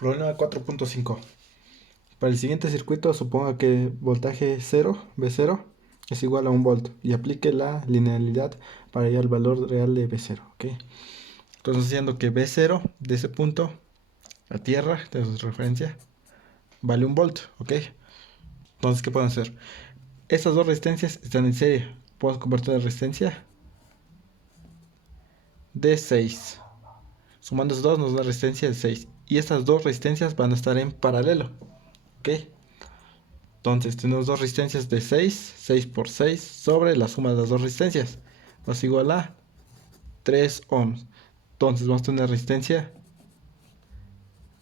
Problema 4.5. Para el siguiente circuito, suponga que voltaje 0, V0, es igual a 1 volt y aplique la linealidad para hallar el valor real de V0. ¿Ok? Entonces, haciendo que V0 de ese punto a tierra, de su referencia, vale 1 volt. ¿Ok? Entonces, ¿qué pueden hacer? Estas dos resistencias están en serie. Podemos convertir la resistencia de 6. Sumando esas dos nos da resistencia de 6. Y estas dos resistencias van a estar en paralelo. ¿Ok? Entonces tenemos dos resistencias de 6, 6 por 6 sobre la suma de las dos resistencias. Es igual a 3 ohms. Entonces vamos a tener resistencia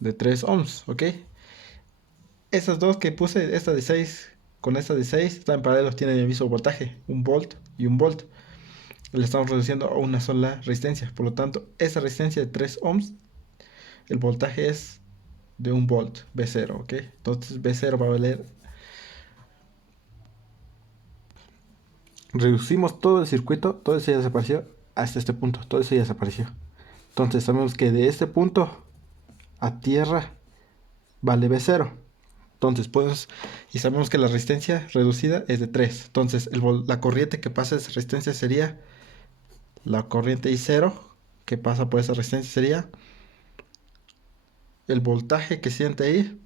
de 3 ohms, ¿ok? Estas dos que puse, esta de 6 con esta de 6, están en paralelo, tienen el mismo voltaje, 1 volt y 1 volt. Le estamos reduciendo a una sola resistencia. Por lo tanto, esa resistencia de 3 ohms, el voltaje es de 1 volt, V0, ¿ok? Entonces V0 va a valer. Reducimos todo el circuito, todo eso ya desapareció hasta este punto, todo eso ya desapareció. Entonces sabemos que de este punto a tierra vale V0. Entonces pues, y sabemos que la resistencia reducida es de 3. Entonces la corriente que pasa de esa resistencia sería la corriente I0 que pasa por esa resistencia sería el voltaje que siente ahí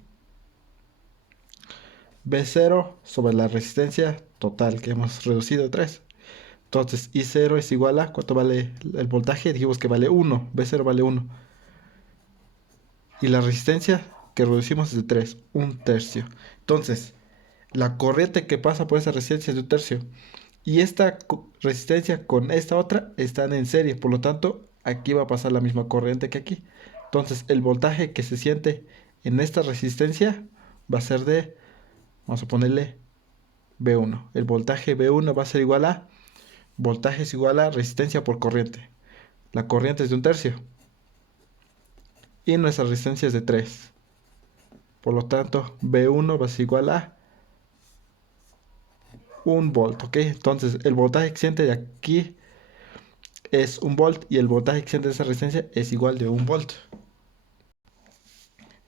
V0 sobre la resistencia total que hemos reducido de 3. Entonces I0 es igual a, ¿cuánto vale el voltaje? Dijimos que vale 1, V0 vale 1. Y la resistencia que reducimos es de 3, un tercio. Entonces, la corriente que pasa por esa resistencia es de un tercio. Y esta resistencia con esta otra están en serie. Por lo tanto, aquí va a pasar la misma corriente que aquí. Entonces, el voltaje que se siente en esta resistencia va a ser de, vamos a ponerle V1. El voltaje V1 va a ser igual a, voltaje es igual a resistencia por corriente. La corriente es de un tercio. Y nuestra resistencia es de 3. Por lo tanto, V1 va a ser igual a 1 volt, ¿ok? Entonces, el voltaje excedente de aquí es 1 volt y el voltaje excedente de esa resistencia es igual de 1 volt.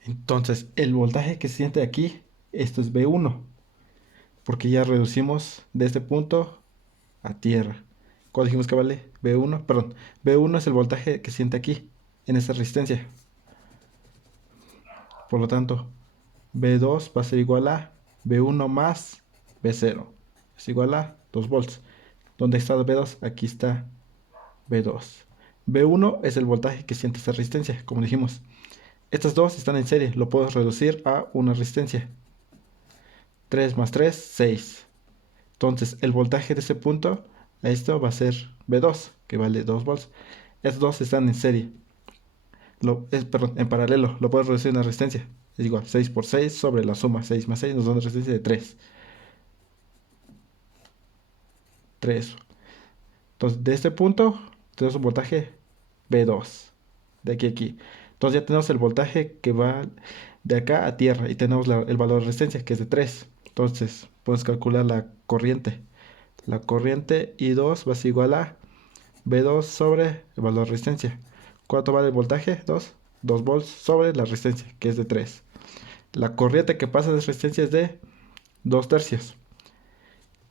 Entonces, el voltaje que se siente aquí, esto es V1, porque ya reducimos de este punto a tierra. ¿Cuál dijimos que vale? V1, perdón, V1 es el voltaje que se siente aquí, en esta resistencia. Por lo tanto, V2 va a ser igual a V1 más V0. Es igual a 2 volts. ¿Dónde está V2? Aquí está V2. V1 es el voltaje que siente esta resistencia, como dijimos. Estas dos están en serie, lo puedo reducir a una resistencia. 3 más 3, 6. Entonces, el voltaje de ese punto a esto va a ser V2, que vale 2 volts. Estos dos están en serie. Perdón, en paralelo, lo puedo reducir a una resistencia. Es igual, 6 por 6 sobre la suma 6 más 6 nos da una resistencia de 3. 3. Entonces, de este punto tenemos un voltaje V2. De aquí a aquí. Entonces ya tenemos el voltaje que va de acá a tierra y tenemos el valor de resistencia que es de 3. Entonces, podemos calcular la corriente. La corriente I2 va a ser igual a V2 sobre el valor de resistencia. ¿Cuánto vale el voltaje? 2. 2 volts sobre la resistencia, que es de 3. La corriente que pasa de resistencia es de 2 tercios,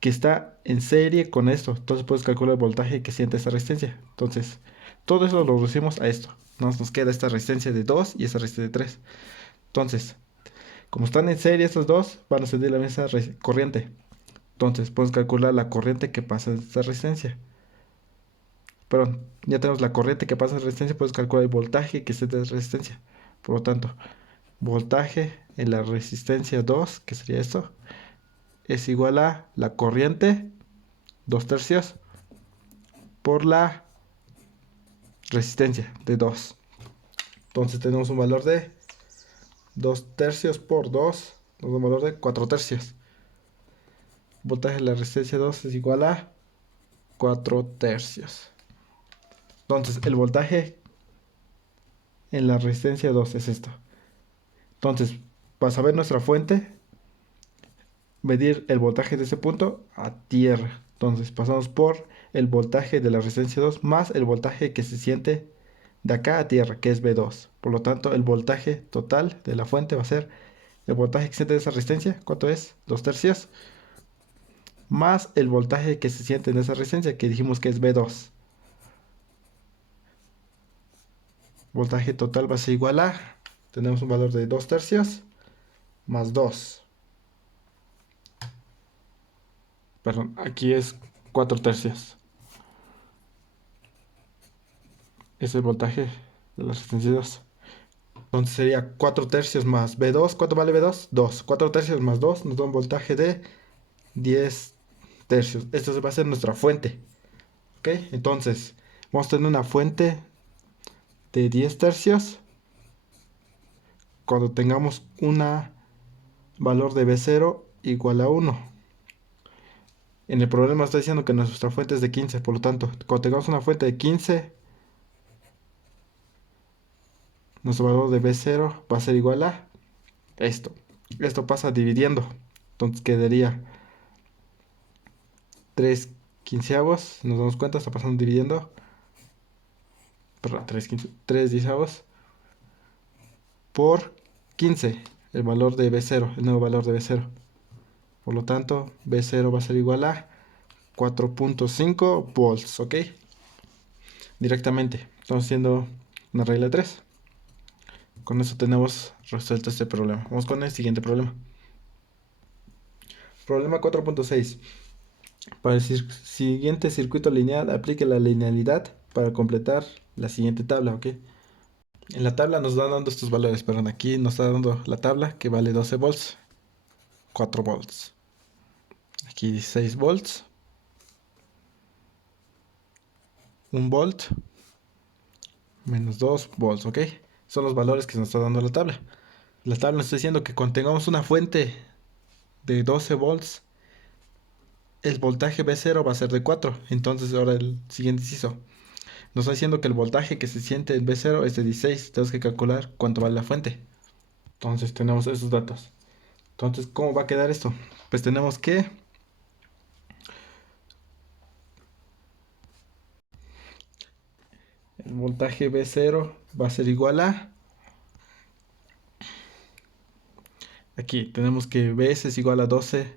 que está en serie con esto. Entonces puedes calcular el voltaje que siente esta resistencia. Entonces, todo eso lo reducimos a esto. Nos queda esta resistencia de 2 y esta resistencia de 3. Entonces, como están en serie estos dos, van a seguir la misma corriente. Entonces, podemos calcular la corriente que pasa en esta resistencia. Pero ya tenemos la corriente que pasa en resistencia, puedes calcular el voltaje que es de resistencia. Por lo tanto, voltaje en la resistencia 2, que sería esto, es igual a la corriente 2 tercios por la resistencia de 2. Entonces tenemos un valor de 2 tercios por 2, nos da un valor de 4 tercios. Voltaje de la resistencia 2 es igual a 4 tercios. Entonces el voltaje en la resistencia 2 es esto. Entonces, para saber nuestra fuente, medir el voltaje de ese punto a tierra. Entonces pasamos por el voltaje de la resistencia 2 más el voltaje que se siente de acá a tierra, que es B2. Por lo tanto, el voltaje total de la fuente va a ser el voltaje que siente de esa resistencia. ¿Cuánto es? 2/3. Más el voltaje que se siente en esa resistencia, que dijimos que es B2. Voltaje total va a ser igual a, tenemos un valor de 2/3 más 2. Perdón, aquí es 4/3. Es el voltaje de la resistencia 2. Entonces sería 4/3 más B2. ¿Cuánto vale B2? 2. 4/3 más 2 nos da un voltaje de 10/3. Esto va a ser nuestra fuente. ¿Ok? Entonces, vamos a tener una fuente de 10/3 cuando tengamos un valor de B0 igual a 1. En el problema está diciendo que nuestra fuente es de 15. Por lo tanto, cuando tengamos una fuente de 15, nuestro valor de B0 va a ser igual a esto. Esto pasa dividiendo. Entonces quedaría 3/15. Nos damos cuenta, está pasando dividiendo. Perdón, 3/15 por 15. El valor de B0, el nuevo valor de B0. Por lo tanto, B0 va a ser igual a 4.5 volts, ¿ok? Directamente. Estamos haciendo una regla de 3. Con eso tenemos resuelto este problema. Vamos con el siguiente problema. Problema 4.6. Para el siguiente circuito lineal, aplique la linealidad para completar la siguiente tabla, ¿ok? En la tabla nos están dando estos valores, pero aquí nos está dando la tabla que vale 12 volts, 4 volts. Aquí 16 volts, 1 volt, menos 2 volts, ¿ok? Son los valores que nos está dando la tabla. La tabla nos está diciendo que cuando tengamos una fuente de 12 volts, el voltaje B0 va a ser de 4. Entonces ahora el siguiente inciso nos está diciendo que el voltaje que se siente en B0 es de 16. Tenemos que calcular cuánto vale la fuente. Entonces tenemos esos datos. Entonces, ¿cómo va a quedar esto? Pues tenemos que el voltaje B0 va a ser igual a, aquí tenemos que Bs es igual a 12,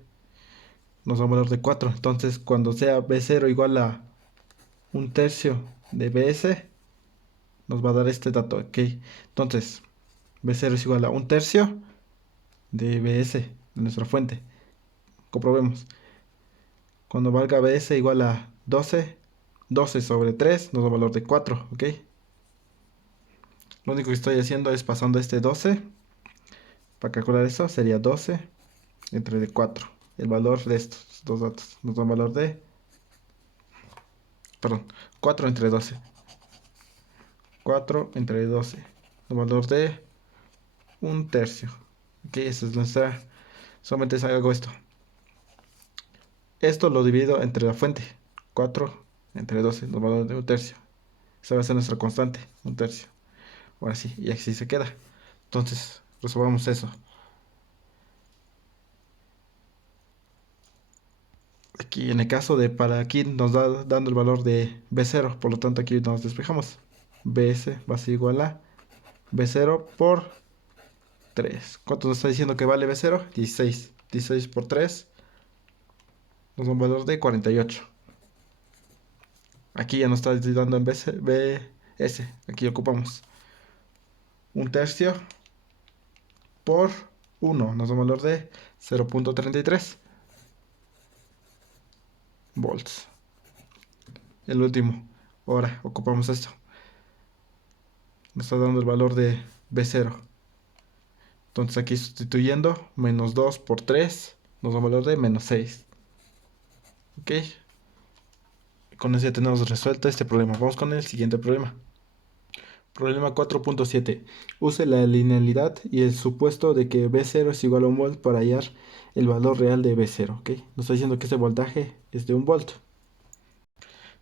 nos da un valor de 4. Entonces, cuando sea B0 igual a 1/3 de Bs, nos va a dar este dato, ok. Entonces, B0 es igual a 1/3 de Bs, de nuestra fuente. Comprobemos. Cuando valga Bs igual a 12, 12 sobre 3 nos da un valor de 4, ok. Lo único que estoy haciendo es pasando este 12. Para calcular eso sería 12 entre de 4. El valor de estos dos datos nos da un valor de, perdón, 4 entre 12. 4 entre 12. Un valor de 1/3. Ok, esa es nuestra. Solamente hago esto. Esto lo divido entre la fuente. 4 entre 12. Un valor de 1/3. Esa va a ser nuestra constante. 1/3. Ahora sí, y así se queda. Entonces, resolvamos eso. Aquí en el caso de para aquí nos da dando el valor de B0. Por lo tanto, aquí nos despejamos. Bs va a ser igual a B0 por 3. ¿Cuánto nos está diciendo que vale B0? 16. 16 por 3 nos da un valor de 48. Aquí ya nos está dando en BS. Aquí ocupamos 1/3 por 1. Nos da un valor de 0.33 volts. El último. Ahora ocupamos esto. Nos está dando el valor de B0. Entonces aquí sustituyendo, menos 2 por 3 nos da un valor de menos 6. Ok. Con eso ya tenemos resuelto este problema. Vamos con el siguiente problema. Problema 4.7. Use la linealidad y el supuesto de que B0 es igual a 1 volt para hallar el valor real de B0. ¿Ok? Nos está diciendo que este voltaje es de 1 volt.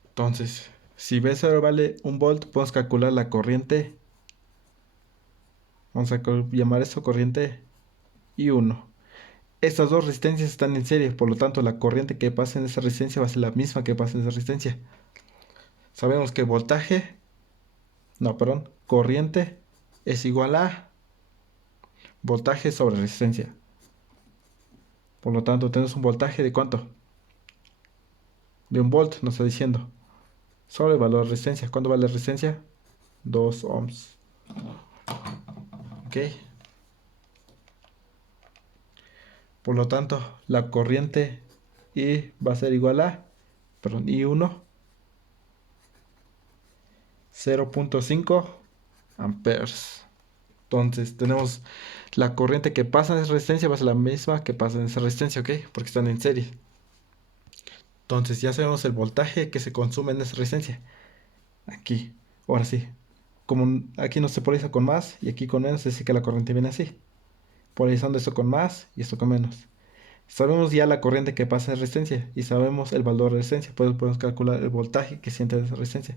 Entonces, si B0 vale 1 volt, podemos calcular la corriente. Vamos a llamar esto corriente I1. Estas dos resistencias están en serie, por lo tanto la corriente que pasa en esa resistencia va a ser la misma que pasa en esa resistencia. Sabemos que voltaje no, perdón, corriente es igual a voltaje sobre resistencia. Por lo tanto, tenemos un voltaje de ¿cuánto? De 1 volt, nos está diciendo. Sobre el valor de resistencia. ¿Cuánto vale la resistencia? 2 ohms. ¿Ok? Por lo tanto, la corriente I va a ser igual a, perdón, I1, 0.5 amperes. Entonces, tenemos la corriente que pasa en esa resistencia va a ser la misma que pasa en esa resistencia, ¿ok? Porque están en serie. Entonces, ya sabemos el voltaje que se consume en esa resistencia. Aquí. Ahora sí. Como aquí no se polariza con más y aquí con menos, es decir que la corriente viene así. Polarizando esto con más y esto con menos. Sabemos ya la corriente que pasa en resistencia y sabemos el valor de resistencia. Pues podemos calcular el voltaje que siente esa resistencia.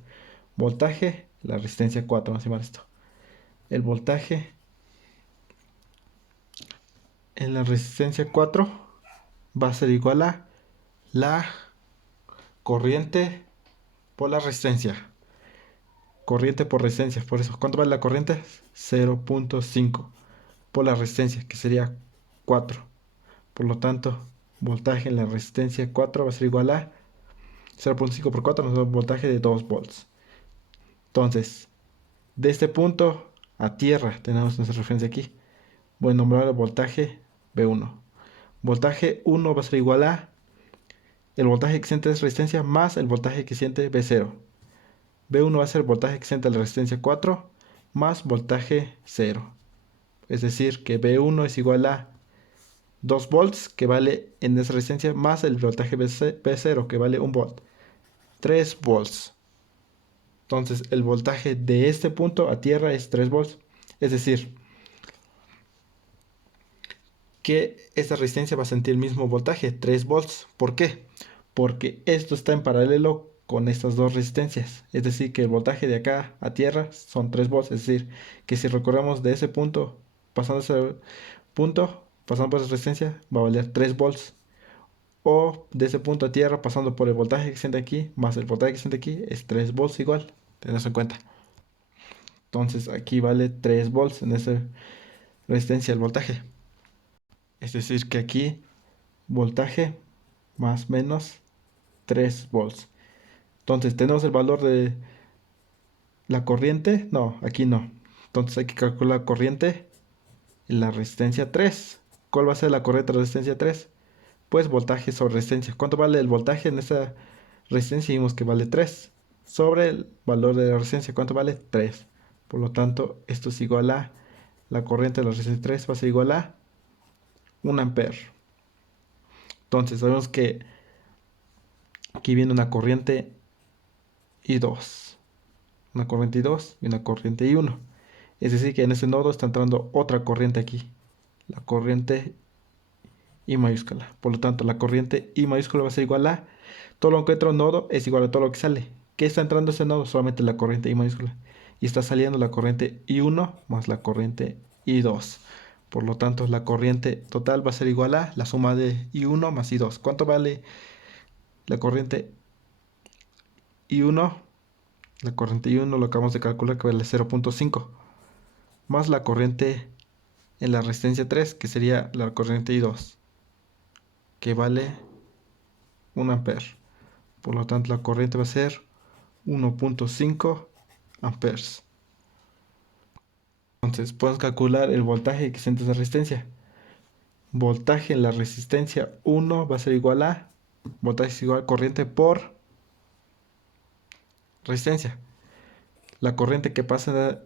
Voltaje, la resistencia 4, vamos a llamar esto. El voltaje en la resistencia 4 va a ser igual a la corriente por la resistencia. Corriente por resistencia. Por eso, ¿cuánto vale la corriente? 0.5 por la resistencia, que sería 4. Por lo tanto, voltaje en la resistencia 4 va a ser igual a 0.5 por 4, nos da un voltaje de 2 volts. Entonces, de este punto a tierra tenemos nuestra referencia aquí. Voy a nombrar el voltaje B1. Voltaje 1 va a ser igual a el voltaje que siente esa resistencia más el voltaje que siente B0. B1 va a ser el voltaje que siente la resistencia 4 más voltaje 0. Es decir, que B1 es igual a 2 volts que vale en esa resistencia más el voltaje B0 que vale 1 volt. 3 volts. Entonces el voltaje de este punto a tierra es 3 volts. Es decir, que esta resistencia va a sentir el mismo voltaje, 3 volts. ¿Por qué? Porque esto está en paralelo con estas dos resistencias. Es decir, que el voltaje de acá a tierra son 3 volts. Es decir, que si recorremos de ese punto, pasando ese punto, pasando por esa resistencia, va a valer 3 volts. O de ese punto a tierra, pasando por el voltaje que siente aquí, más el voltaje que siente aquí, es 3 volts igual. Tened en cuenta. Entonces aquí vale 3 volts en esa resistencia el voltaje. Es decir, que aquí voltaje más menos 3 volts. Entonces tenemos el valor de la corriente. No, aquí no. Entonces hay que calcular la corriente en la resistencia 3. ¿Cuál va a ser la corriente de la resistencia 3? Pues voltaje sobre resistencia. ¿Cuánto vale el voltaje en esa resistencia? Vimos que vale 3. Sobre el valor de la resistencia, ¿cuánto vale? 3. Por lo tanto, esto es igual a la corriente de la resistencia 3 va a ser igual a 1 ampere. Entonces sabemos que aquí viene una corriente I2. Una corriente I2 y una corriente I1. Es decir, que en ese nodo está entrando otra corriente aquí. La corriente I mayúscula. Por lo tanto, la corriente I mayúscula va a ser igual a todo lo que entra en nodo es igual a todo lo que sale. ¿Qué está entrando a ese nodo? Solamente la corriente I mayúscula. Y está saliendo la corriente I1 más la corriente I2. Por lo tanto, la corriente total va a ser igual a la suma de I1 más I2. ¿Cuánto vale la corriente I1? La corriente I1 lo acabamos de calcular que vale 0.5. Más la corriente en la resistencia 3, que sería la corriente I2, que vale 1 ampere. Por lo tanto, la corriente va a ser 1.5 amperes. Entonces, podemos calcular el voltaje que siente esa resistencia. Voltaje en la resistencia 1 va a ser igual a, voltaje es igual a corriente por resistencia. La corriente que pasa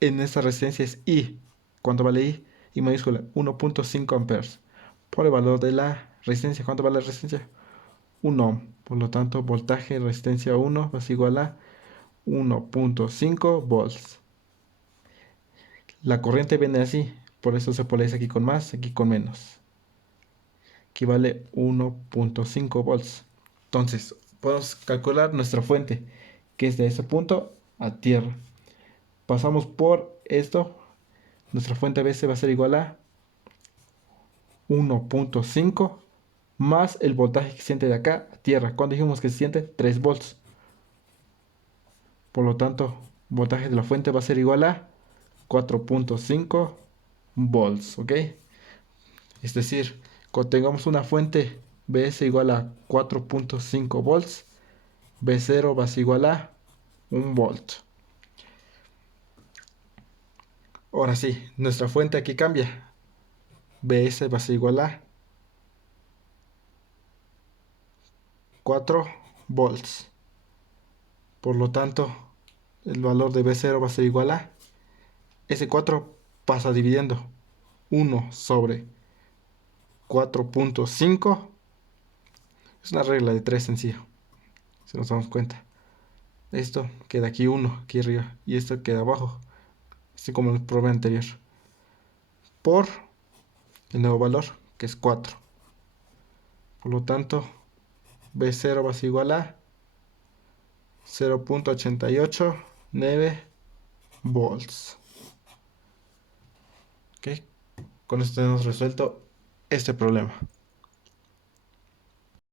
en esta resistencia es I. ¿Cuánto vale I? I mayúscula, 1.5 amperes. Por el valor de la resistencia, ¿cuánto vale la resistencia? 1 ohm. Por lo tanto, voltaje resistencia 1 va a ser igual a 1.5 volts. La corriente viene así, por eso se polariza aquí con más, aquí con menos. Aquí vale 1.5 volts. Entonces, podemos calcular nuestra fuente, que es de ese punto a tierra. Pasamos por esto, nuestra fuente BC va a ser igual a 1.5 más el voltaje que siente de acá a tierra. ¿Cuándo dijimos que se siente? 3 volts. Por lo tanto, voltaje de la fuente va a ser igual a 4.5 volts, ¿ok? Es decir, cuando tengamos una fuente Vs igual a 4.5 volts, V0 va a ser igual a 1 volt. Ahora sí, nuestra fuente aquí cambia. Vs va a ser igual a 4 volts. Por lo tanto, el valor de V0 va a ser igual a... Ese 4 pasa dividiendo 1/4.5. Es una regla de 3 sencillo, si nos damos cuenta. Esto queda aquí 1, aquí arriba, y esto queda abajo, así como en el problema anterior. Por el nuevo valor, que es 4. Por lo tanto, V0 va a ser igual a 0.889 volts. ¿Ok? Con esto tenemos resuelto este problema.